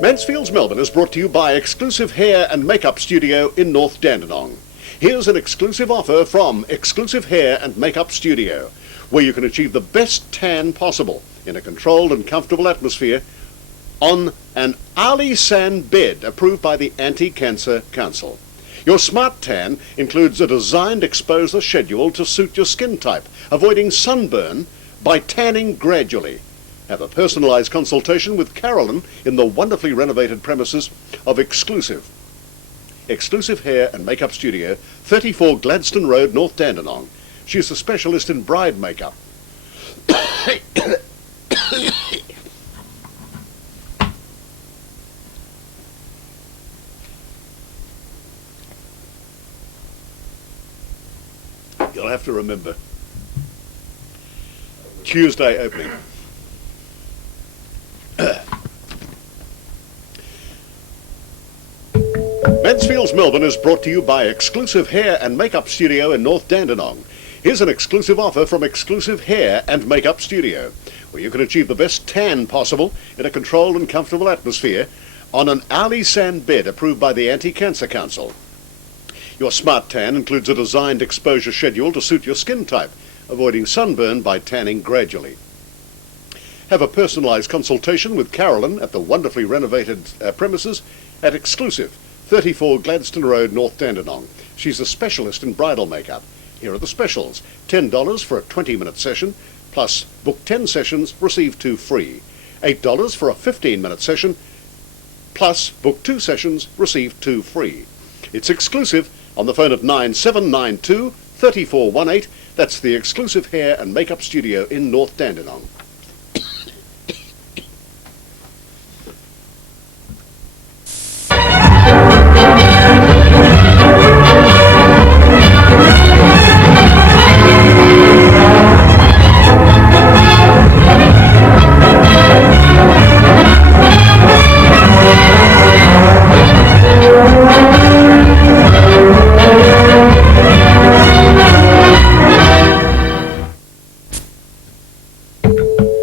Mansfields Melbourne is brought to you by Exclusive Hair and Makeup Studio in North Dandenong. Here's an exclusive offer from Exclusive Hair and Makeup Studio, where you can achieve the best tan possible in a controlled and comfortable atmosphere on an Ali Sand bed approved by the Anti-Cancer Council. Your smart tan includes a designed exposure schedule to suit your skin type, avoiding sunburn by tanning gradually. Have a personalised consultation with Carolyn in the wonderfully renovated premises of Exclusive Hair and Makeup Studio, 34 Gladstone Road, North Dandenong. She's a specialist in bride makeup. You'll have to remember, Tuesday opening. Mansfields Melbourne is brought to you by Exclusive Hair and Makeup Studio in North Dandenong. Here's an exclusive offer from Exclusive Hair and Makeup Studio, where you can achieve the best tan possible in a controlled and comfortable atmosphere on an Ali Sand bed approved by the Anti-Cancer Council. Your smart tan includes a designed exposure schedule to suit your skin type, avoiding sunburn by tanning gradually. Have a personalised consultation with Carolyn at the wonderfully renovated premises at Exclusive, 34 Gladstone Road, North Dandenong. She's a specialist in bridal makeup. Here are the specials. $10 for a 20-minute session, plus book 10 sessions, receive 2 free. $8 for a 15-minute session, plus book 2 sessions, receive 2 free. It's Exclusive on the phone at 9792 3418. That's the Exclusive Hair and Makeup Studio in North Dandenong.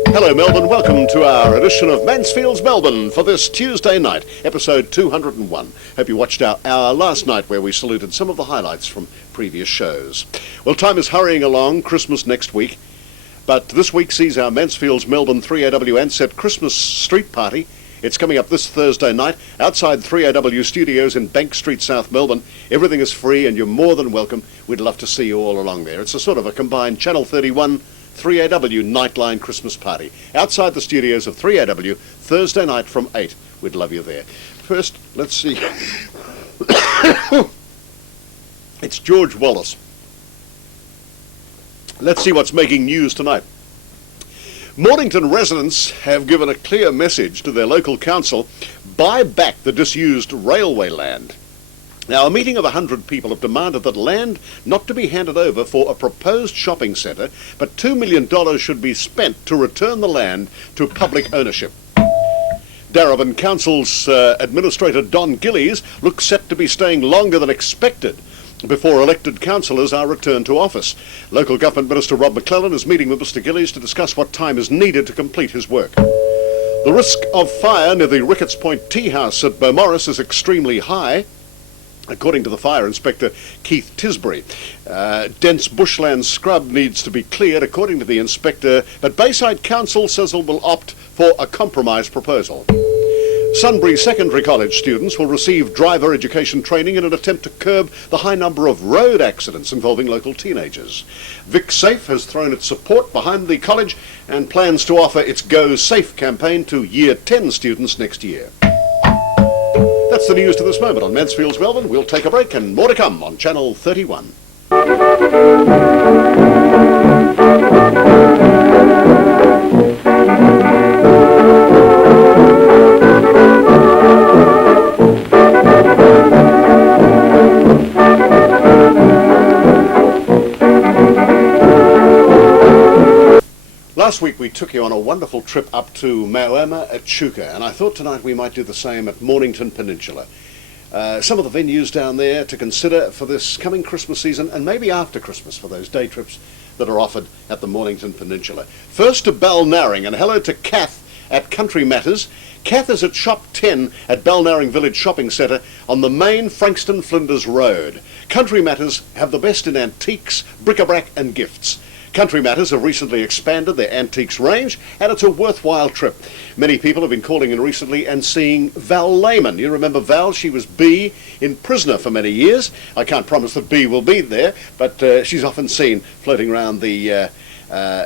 Hello Melbourne, welcome to our edition of Mansfields Melbourne for this Tuesday night, episode 201. Hope you watched our hour last night where we saluted some of the highlights from previous shows. Well, time is hurrying along, Christmas next week, but this week sees our Mansfields Melbourne 3AW Ansett Christmas Street Party. It's coming up this Thursday night outside 3AW Studios in Bank Street, South Melbourne. Everything is free and you're more than welcome. We'd love to see you all along there. It's a sort of a combined Channel 31 3AW Nightline Christmas Party outside the studios of 3AW Thursday night from 8. We'd love you there. First, let's see. It's George Wallace. Let's see what's making news tonight. Mornington residents have given a clear message to their local council: buy back the disused railway land. Now, a meeting of 100 people have demanded that land not to be handed over for a proposed shopping centre, but $2 million should be spent to return the land to public ownership. Darebin Council's Administrator Don Gillies looks set to be staying longer than expected before elected councillors are returned to office. Local Government Minister Rob McClellan is meeting with Mr Gillies to discuss what time is needed to complete his work. The risk of fire near the Ricketts Point Tea House at Beaumaris is extremely high, according to the fire inspector Keith Tisbury. Dense bushland scrub needs to be cleared, according to the inspector, but Bayside Council says it will opt for a compromise proposal. Sunbury Secondary College students will receive driver education training in an attempt to curb the high number of road accidents involving local teenagers. Vic Safe has thrown its support behind the college and plans to offer its Go Safe campaign to Year 10 students next year. That's the news to this moment on Mansfields Melbourne. We'll take a break and more to come on Channel 31. last week we took you on a wonderful trip up to Moama at Chuka, and I thought tonight we might do the same at Mornington Peninsula. Some of the venues down there to consider for this coming Christmas season, and maybe after Christmas for those day trips that are offered at the Mornington Peninsula. First to Balnarring, and hello to Kath at Country Matters. Kath is at Shop 10 at Balnarring Village Shopping Centre on the main Frankston Flinders Road. Country Matters have the best in antiques, bric-a-brac and gifts. Country Matters have recently expanded their antiques range, and it's a worthwhile trip. Many people have been calling in recently and seeing Val Lehman. You remember Val? She was B in Prisoner for many years. I can't promise that B will be there, but she's often seen floating around the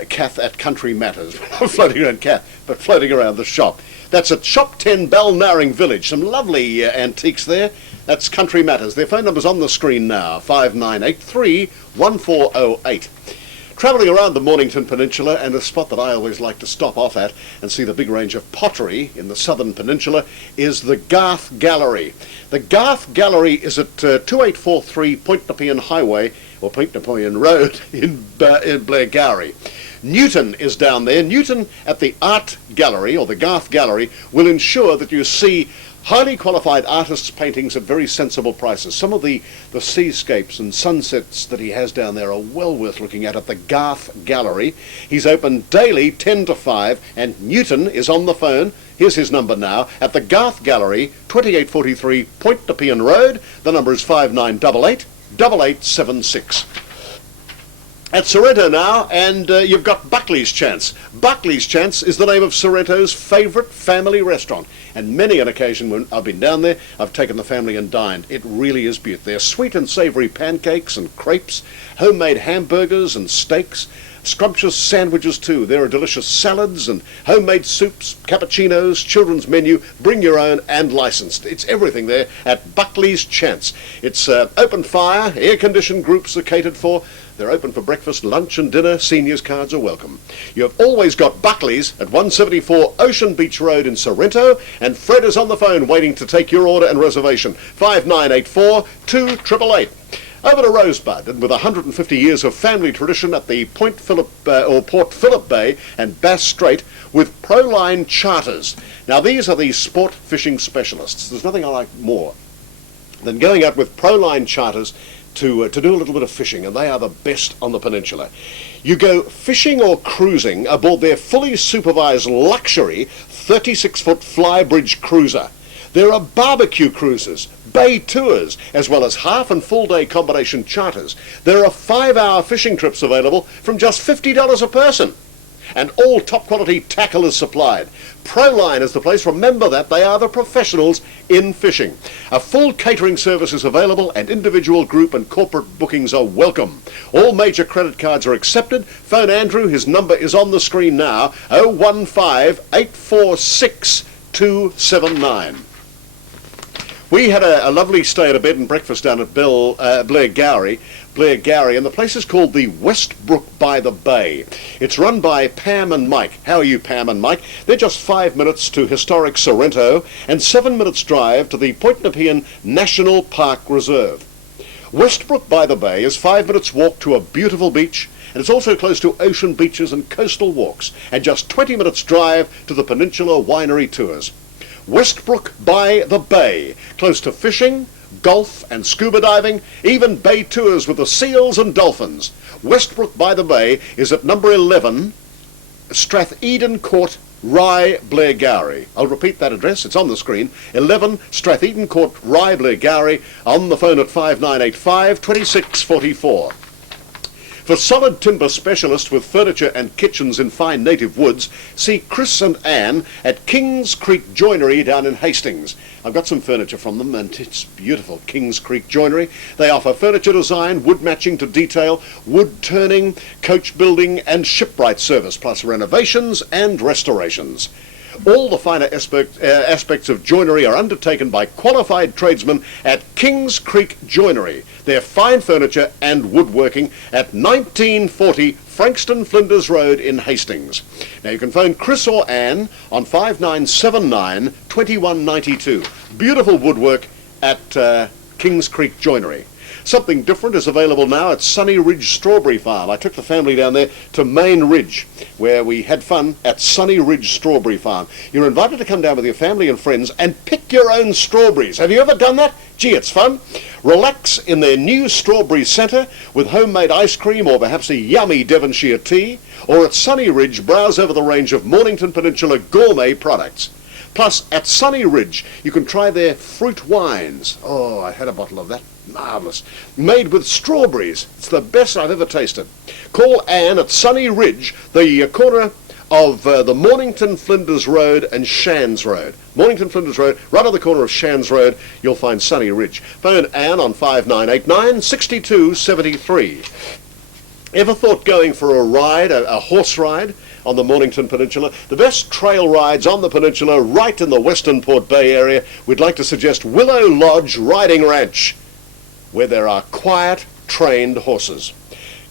Kath at Country Matters. Not floating around Kath, but floating around the shop. That's at Shop 10 Balnarring Village. Some lovely antiques there. That's Country Matters. Their phone number's on the screen now, 5983 1408. Travelling around the Mornington Peninsula, and a spot that I always like to stop off at and see the big range of pottery in the southern peninsula is the Garth Gallery. The Garth Gallery is at 2843 Point Nepean Highway, or Point Nepean Road in Blairgowrie. Newton is down there. Newton at the Art Gallery, or the Garth Gallery, will ensure that you see highly qualified artists' paintings at very sensible prices. Some of the seascapes and sunsets that he has down there are well worth looking at the Garth Gallery. He's open daily 10 to 5, and Newton is on the phone. Here's his number now, at the Garth Gallery, 2843 Point Nepean Road. The number is 5988 8876. At Sorrento now, and you've got Buckley's Chance. Buckley's Chance is the name of Sorrento's favourite family restaurant. And many an occasion when I've been down there, I've taken the family and dined. It really is beautiful. They're sweet and savoury pancakes and crepes, homemade hamburgers and steaks, scrumptious sandwiches too. There are delicious salads and homemade soups, cappuccinos, children's menu, bring your own and licensed. It's everything there at Buckley's Chance. It's open fire, air-conditioned groups are catered for. They're open for breakfast, lunch and dinner. Seniors cards are welcome. You've always got Buckley's at 174 Ocean Beach Road in Sorrento, and Fred is on the phone waiting to take your order and reservation. 5984 2888. Over to Rosebud, and with 150 years of family tradition at the Port Phillip Bay and Bass Strait with Proline Charters. Now these are the sport fishing specialists. There's nothing I like more than going out with Proline Charters to do a little bit of fishing, and they are the best on the peninsula. You go fishing or cruising aboard their fully supervised luxury 36-foot flybridge cruiser. There are barbecue cruises, bay tours, as well as half and full day combination charters. There are 5-hour fishing trips available from just $50 a person. And all top quality tackle is supplied. Proline is the place. Remember that they are the professionals in fishing. A full catering service is available, and individual, group and corporate bookings are welcome. All major credit cards are accepted. Phone Andrew. His number is on the screen now, 015 846 279. We had a lovely stay at a bed and breakfast down at Blairgowrie, and the place is called the Westbrook by the Bay. It's run by Pam and Mike. How are you, Pam and Mike? They're just 5 minutes to historic Sorrento and 7 minutes drive to the Point Nepean National Park Reserve. Westbrook by the Bay is 5 minutes walk to a beautiful beach, and it's also close to ocean beaches and coastal walks, and just 20 minutes drive to the Peninsula Winery Tours. Westbrook by the Bay, close to fishing, golf and scuba diving, even bay tours with the seals and dolphins. Westbrook by the Bay is at number 11, Stratheden Court, Rye, Blairgowrie. I'll repeat that address, it's on the screen, 11 Stratheden Court, Rye, Blairgowrie, on the phone at 5985 2644. For solid timber specialists with furniture and kitchens in fine native woods, see Chris and Anne at Kings Creek Joinery down in Hastings. I've got some furniture from them, and it's beautiful. Kings Creek Joinery. They offer furniture design, wood matching to detail, wood turning, coach building and shipwright service, plus renovations and restorations. All the finer aspects of joinery are undertaken by qualified tradesmen at Kings Creek Joinery. Their fine furniture and woodworking at 1940 Frankston Flinders Road in Hastings. Now you can phone Chris or Anne on 5979 2192. Beautiful woodwork at Kings Creek Joinery. Something different is available now at Sunny Ridge Strawberry Farm. I took the family down there to Main Ridge, where we had fun at Sunny Ridge Strawberry Farm. You're invited to come down with your family and friends and pick your own strawberries. Have you ever done that? Gee, it's fun. Relax in their new strawberry centre with homemade ice cream or perhaps a yummy Devonshire tea. Or at Sunny Ridge, browse over the range of Mornington Peninsula gourmet products. Plus, at Sunny Ridge, you can try their fruit wines. Oh, I had a bottle of that. Marvellous. Made with strawberries. It's the best I've ever tasted. Call Anne at Sunny Ridge, the corner of the Mornington Flinders Road and Shands Road. Mornington Flinders Road, right on the corner of Shands Road, you'll find Sunny Ridge. Phone Anne on 5989 6273. Ever thought going for a ride, a horse ride on the Mornington Peninsula? The best trail rides on the peninsula, right in the Western Port Bay area. We'd like to suggest Willow Lodge Riding Ranch, where there are quiet, trained horses.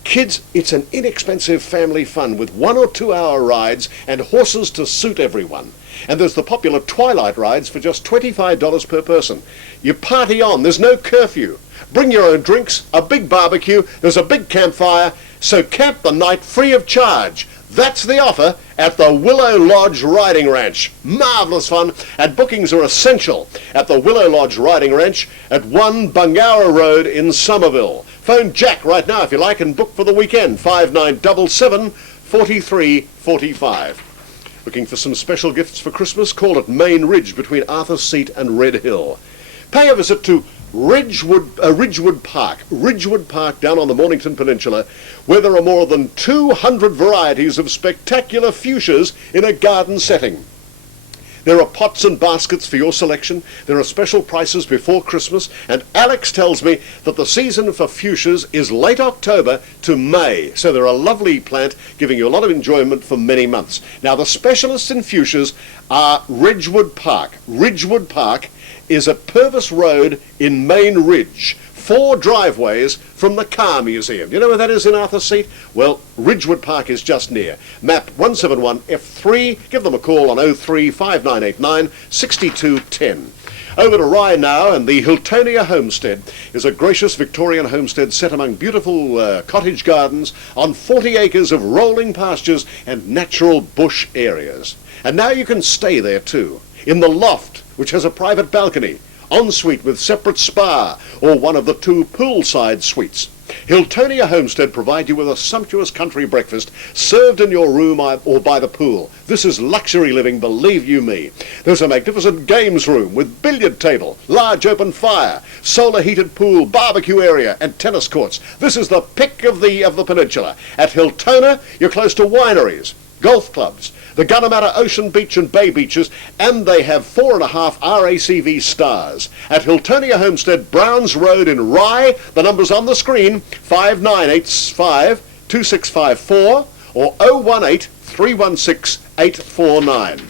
Kids, it's an inexpensive family fun with 1 or 2 hour rides and horses to suit everyone. And there's the popular twilight rides for just $25 per person. You party on, there's no curfew. Bring your own drinks, a big barbecue, there's a big campfire, so camp the night free of charge. That's the offer at the Willow Lodge Riding Ranch. Marvellous fun, and bookings are essential at the Willow Lodge Riding Ranch at 1 Bungower Road in Somerville. Phone Jack right now if you like and book for the weekend, 5977 4345. Looking for some special gifts for Christmas? Call at Main Ridge between Arthur's Seat and Red Hill. Pay a visit to Ridgewood Park down on the Mornington Peninsula, where there are more than 200 varieties of spectacular fuchsias in a garden setting. There are pots and baskets for your selection. There are special prices before Christmas, and Alex tells me that the season for fuchsias is late October to May, so they're a lovely plant giving you a lot of enjoyment for many months. Now, the specialists in fuchsias are Ridgewood Park. Ridgewood Park is at Purvis Road in Main Ridge, 4 driveways from the Car Museum. You know where that is in Arthur's Seat? Well, Ridgewood Park is just near. Map 171F3. Give them a call on 03 5989 6210. Over to Rye now, and the Hiltonia Homestead is a gracious Victorian homestead set among beautiful cottage gardens on 40 acres of rolling pastures and natural bush areas. And now you can stay there too, in the loft, which has a private balcony, ensuite with separate spa, or one of the 2 poolside suites. Hiltonia Homestead provide you with a sumptuous country breakfast served in your room or by the pool. This is luxury living, believe you me. There's a magnificent games room with billiard table, large open fire, solar heated pool, barbecue area and tennis courts. This is the pick of the peninsula. At Hiltonia, you're close to wineries, golf clubs, the Gunnamatta Ocean Beach and Bay Beaches, and they have 4.5 RACV stars. At Hiltonia Homestead, Browns Road in Rye, the number's on the screen, 5985 2654 or 018 316 849.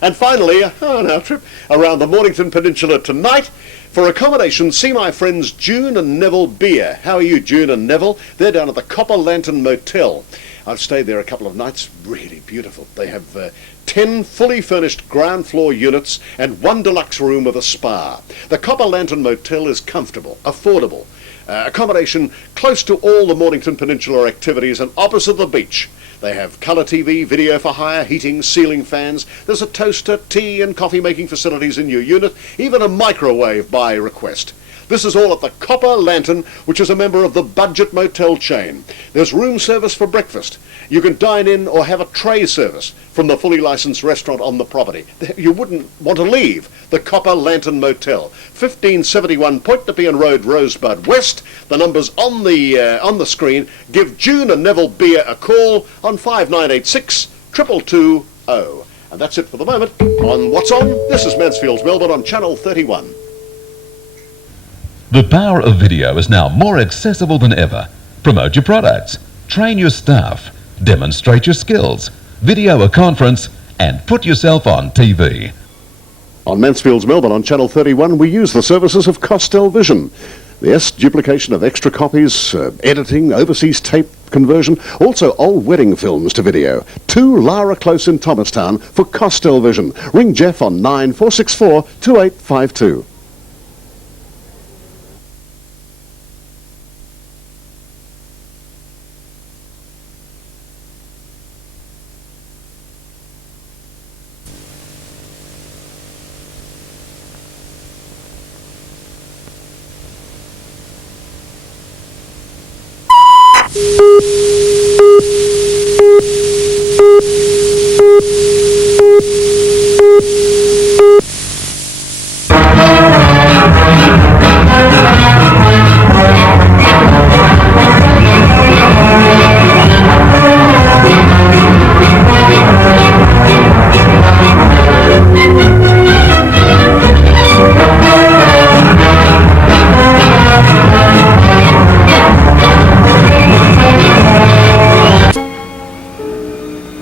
And finally, on our trip around the Mornington Peninsula tonight, for accommodation, see my friends June and Neville Beer. How are you, June and Neville? They're down at the Copper Lantern Motel. I've stayed there a couple of nights. Really beautiful. They have 10 fully furnished ground floor units and 1 deluxe room with a spa. The Copper Lantern Motel is comfortable, affordable. Accommodation close to all the Mornington Peninsula activities and opposite the beach. They have colour TV, video for hire, heating, ceiling fans. There's a toaster, tea and coffee making facilities in your unit, even a microwave by request. This is all at the Copper Lantern, which is a member of the Budget Motel chain. There's room service for breakfast. You can dine in or have a tray service from the fully licensed restaurant on the property. You wouldn't want to leave the Copper Lantern Motel. 1571 Point Nepean Road, Rosebud West. The number's on the screen. Give June and Neville Beer a call on 5986 2220. And that's it for the moment. On What's On, this is Mansfields Melbourne on Channel 31. The power of video is now more accessible than ever. Promote your products, train your staff, demonstrate your skills, video a conference, and put yourself on TV. On Mansfields Melbourne on Channel 31, we use the services of Costel Vision. Yes, duplication of extra copies, editing, overseas tape conversion, also old wedding films to video. 2 Lara Close in Thomastown for Costel Vision. Ring Jeff on 9464 2852.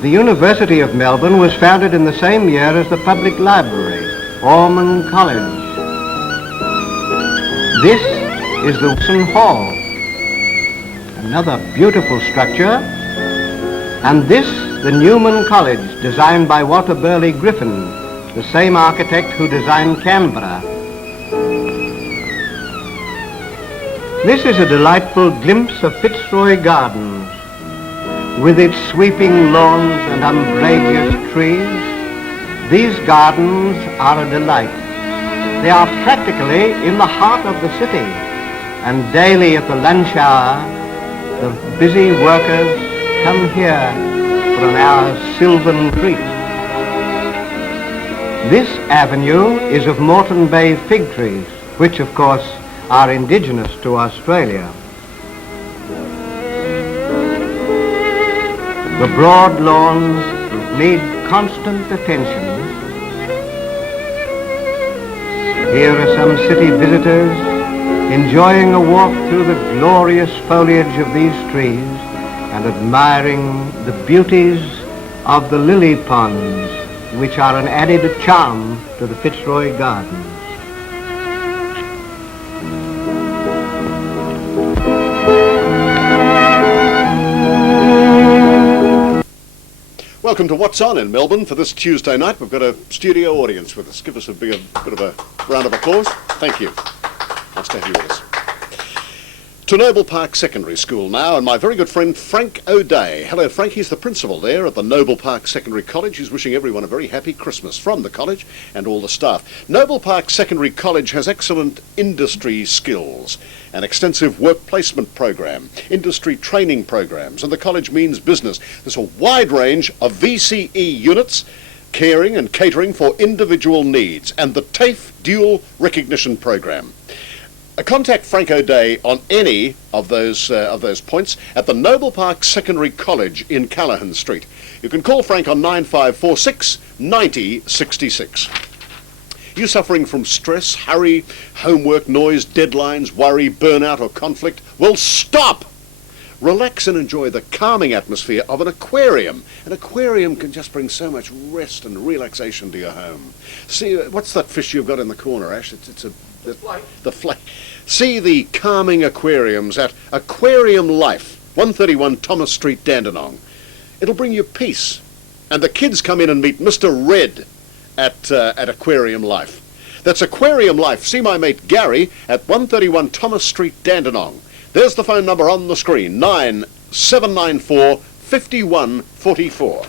The University of Melbourne was founded in the same year as the public library, Ormond College. This is the Wilson Hall, another beautiful structure, and this the Newman College, designed by Walter Burley Griffin, the same architect who designed Canberra. This is a delightful glimpse of Fitzroy Gardens, with its sweeping lawns and umbrageous trees. These gardens are a delight. They are practically in the heart of the city, and daily at the lunch hour, the busy workers come here for an hour's sylvan treat. This avenue is of Moreton Bay fig trees, which of course are indigenous to Australia. The broad lawns need constant attention. Here are some city visitors enjoying a walk through the glorious foliage of these trees and admiring the beauties of the lily ponds, which are an added charm to the Fitzroy Gardens. Welcome to What's On in Melbourne for this Tuesday night. We've got a studio audience with us. Give us a bit of a round of applause. Thank you. Nice to have you with us. To Noble Park Secondary School now, and my very good friend Frank O'Day. Hello Frank, he's the principal there at the Noble Park Secondary College. He's wishing everyone a very happy Christmas from the college and all the staff. Noble Park Secondary College has excellent industry skills, an extensive work placement program, industry training programs, and the college means business. There's a wide range of VCE units, caring and catering for individual needs, and the TAFE dual recognition program. Contact Frank O'Day on any of those points at the Noble Park Secondary College in Callaghan Street. You can call Frank on 9546 9066. You suffering from stress, hurry, homework, noise, deadlines, worry, burnout or conflict? Well, stop! Relax and enjoy the calming atmosphere of an aquarium. An aquarium can just bring so much rest and relaxation to your home. See, what's that fish you've got in the corner, Ash? The flake. See the calming aquariums at Aquarium Life, 131 Thomas Street, Dandenong. It'll bring you peace. And the kids come in and meet Mr. Red at Aquarium Life. That's Aquarium Life. See my mate Gary at 131 Thomas Street, Dandenong. There's the phone number on the screen, 9794 5144.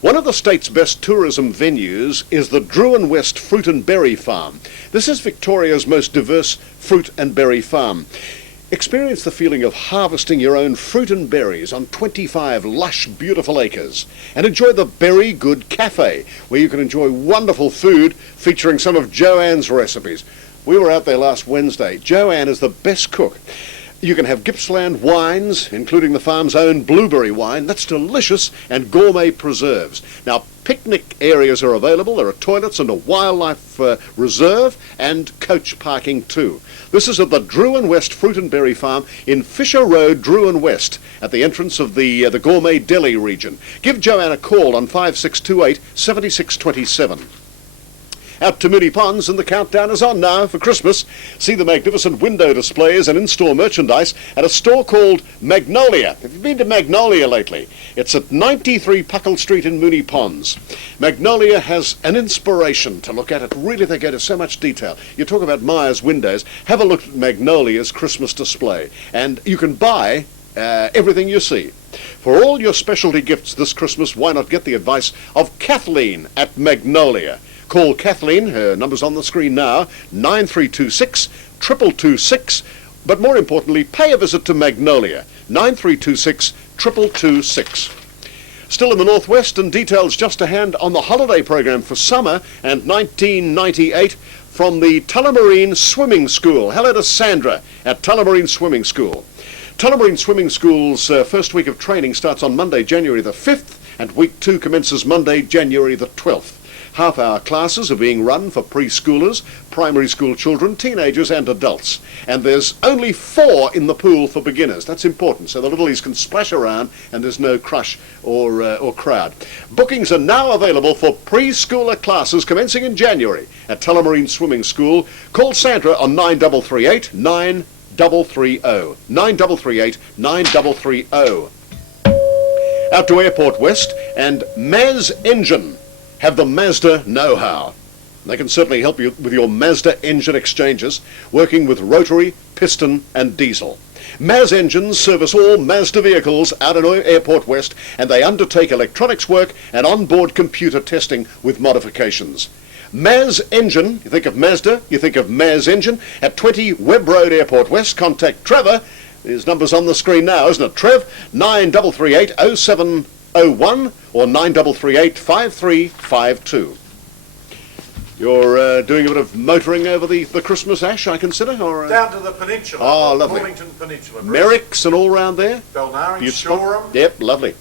One of the state's best tourism venues is the Druin West Fruit and Berry Farm. This is Victoria's most diverse fruit and berry farm. Experience the feeling of harvesting your own fruit and berries on 25 lush, beautiful acres. And enjoy the Berry Good Cafe, where you can enjoy wonderful food featuring some of Joanne's recipes. We were out there last Wednesday. Joanne is the best cook. You can have Gippsland wines, including the farm's own blueberry wine. That's delicious, and gourmet preserves. Now, picnic areas are available. There are toilets and a wildlife reserve and coach parking too. This is at the Druin West Fruit and Berry Farm in Fisher Road, Druin West, at the entrance of the Gourmet Deli region. Give Joanne a call on 5628 7627. Out to Moonee Ponds, and the countdown is on now for Christmas. See the magnificent window displays and in-store merchandise at a store called Magnolia. Have you been to Magnolia lately? It's at 93 Puckle Street in Moonee Ponds. Magnolia has an inspiration to look at. It really, they go to so much detail. You talk about Myers windows. Have a look at Magnolia's Christmas display, and you can buy everything you see. For all your specialty gifts this Christmas, why not get the advice of Kathleen at Magnolia? Call Kathleen, her number's on the screen now, 9326 226, but more importantly, pay a visit to Magnolia. 9326 22226. Still in the northwest, and details just to hand on the holiday program for summer and 1998 from the Tullamarine Swimming School. Hello to Sandra at Tullamarine Swimming School. Tullamarine Swimming School's first week of training starts on Monday, January the 5th, and week 2 commences Monday, January the 12th. Half-hour classes are being run for preschoolers, primary school children, teenagers and adults. And there's only 4 in the pool for beginners. That's important, so the littlies can splash around and there's no crush or crowd. Bookings are now available for preschooler classes commencing in January at Tullamarine Swimming School. Call Sandra on 9338 9330. 9338 9330. Out to Airport West, and Maz Engine have the Mazda know-how. They can certainly help you with your Mazda engine exchanges, working with rotary, piston and diesel. Maz Engines service all Mazda vehicles out at Airport West, and they undertake electronics work and onboard computer testing with modifications. Maz Engine, you think of Mazda, you think of Maz Engine, at 20 Webb Road, Airport West. Contact Trevor. His number's on the screen now, isn't it, Trev? 9338 0701 or 9338 5352. You're doing a bit of motoring over the Christmas ash, I consider? Or, down to the Peninsula. Oh, lovely. Mornington Peninsula. Merricks and all round there? Balnarring, Shoreham. Yep, lovely.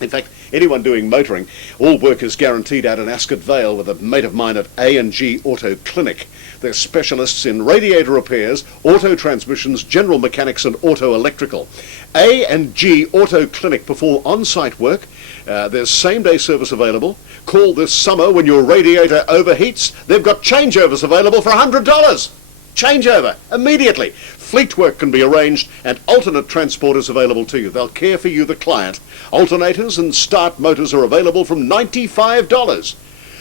In fact, anyone doing motoring, all work is guaranteed out in Ascot Vale with a mate of mine at A&G Auto Clinic. They're specialists in radiator repairs, auto transmissions, general mechanics and auto electrical. A&G Auto Clinic perform on-site work. There's same-day service available. Call this summer when your radiator overheats. They've got changeovers available for $100. Changeover, immediately. Fleet work can be arranged and alternate transport is available to you. They'll care for you, the client. Alternators and start motors are available from $95.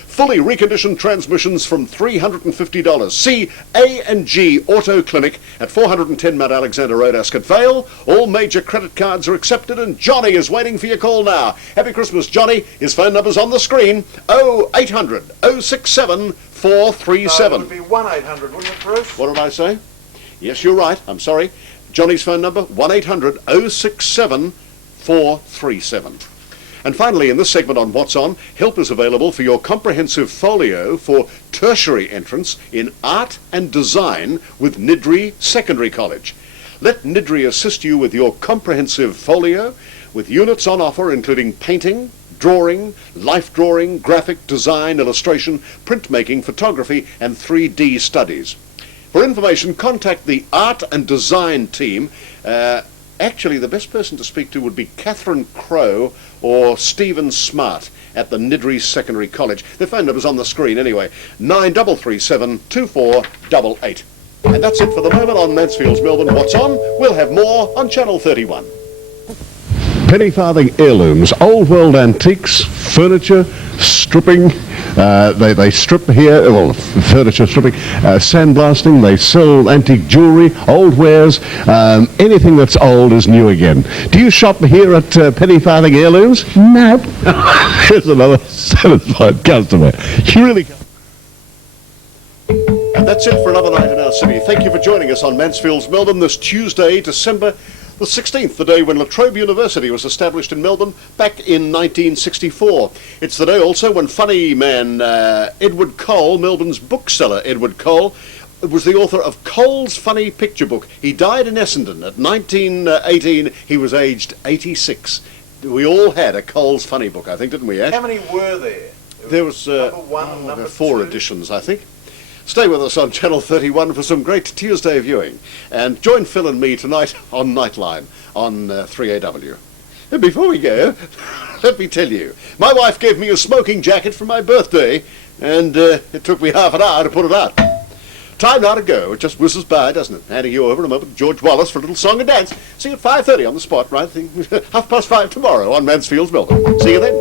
Fully reconditioned transmissions from $350. See A&G Auto Clinic at 410 Mount Alexander Road, Ascot Vale. All major credit cards are accepted and Johnny is waiting for your call now. Happy Christmas, Johnny. His phone number's on the screen. 0800 067 437. It would be 1-800, wouldn't it, Bruce? What did I say? Yes, you're right. I'm sorry. Johnny's phone number, 1800 067 437. And finally, in this segment on What's On, help is available for your comprehensive folio for tertiary entrance in art and design with Nidri Secondary College. Let Nidri assist you with your comprehensive folio with units on offer including painting, drawing, life drawing, graphic design, illustration, printmaking, photography and 3D studies. For information, contact the Art and Design team. Actually, the best person to speak to would be Catherine Crow or Stephen Smart at the Nidri Secondary College. Their phone number's on the screen anyway, 9337 2488. And that's it for the moment on Mansfields Melbourne What's On. We'll have more on Channel 31. Penny farthing heirlooms, old world antiques, furniture, stripping. They strip here, well, furniture stripping, sandblasting. They sell antique jewellery, old wares. Anything that's old is new again. Do you shop here at Penny Farthing Heirlooms? No. Here's another satisfied customer. You really can't. And that's it for another night in our city. Thank you for joining us on Mansfields Melbourne this Tuesday, December the 16th, the day when La Trobe University was established in Melbourne back in 1964. It's the day also when funny man Edward Cole, Melbourne's bookseller Edward Cole, was the author of Cole's Funny Picture Book. He died in Essendon at 1918. He was aged 86. We all had a Cole's Funny Book, I think, didn't we, Ash? How many were there? There was number one and number 4 2. editions, I think. Stay with us on Channel 31 for some great Tuesday viewing. And join Phil and me tonight on Nightline on 3AW. And before we go, let me tell you, my wife gave me a smoking jacket for my birthday, and it took me half an hour to put it on. Time now to go. It just whistles by, doesn't it? Handing you over in a moment to George Wallace for a little song and dance. See you at 5:30 on the spot, right? 5:30 tomorrow on Mansfields Melbourne. See you then.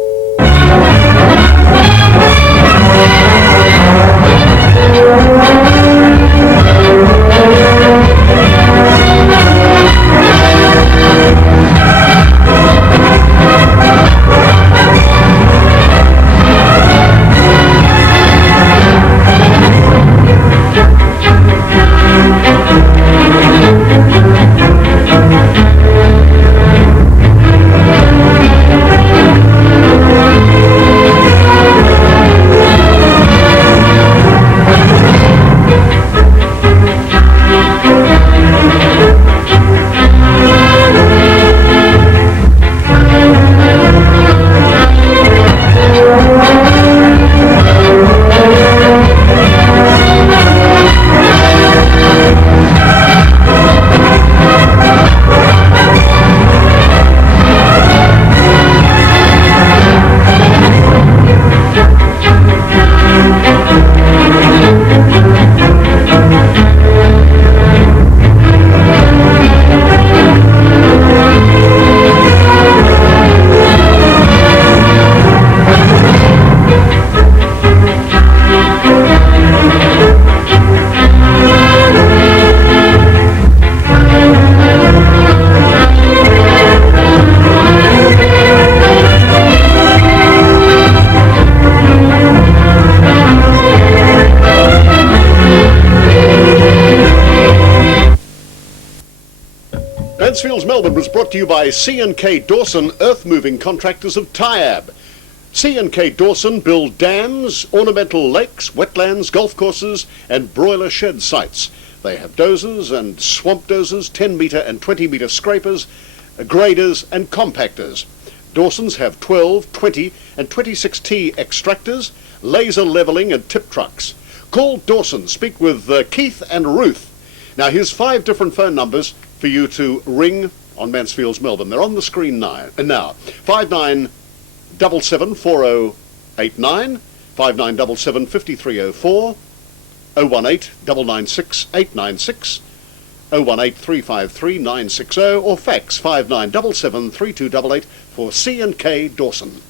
Mansfields Melbourne was brought to you by C&K Dawson, earth moving contractors of Tyab. C&K Dawson build dams, ornamental lakes, wetlands, golf courses and broiler shed sites. They have dozers and swamp dozers, 10 metre and 20 metre scrapers, graders and compactors. Dawson's have 12, 20 and 26T extractors, laser levelling and tip trucks. Call Dawson, speak with Keith and Ruth. Now here's 5 different phone numbers for you to ring on Mansfields Melbourne. They're on the screen now. 59774089, 59775304, 018 996 896, 018 353 960, or fax 5977 3288 for C&K Dawson.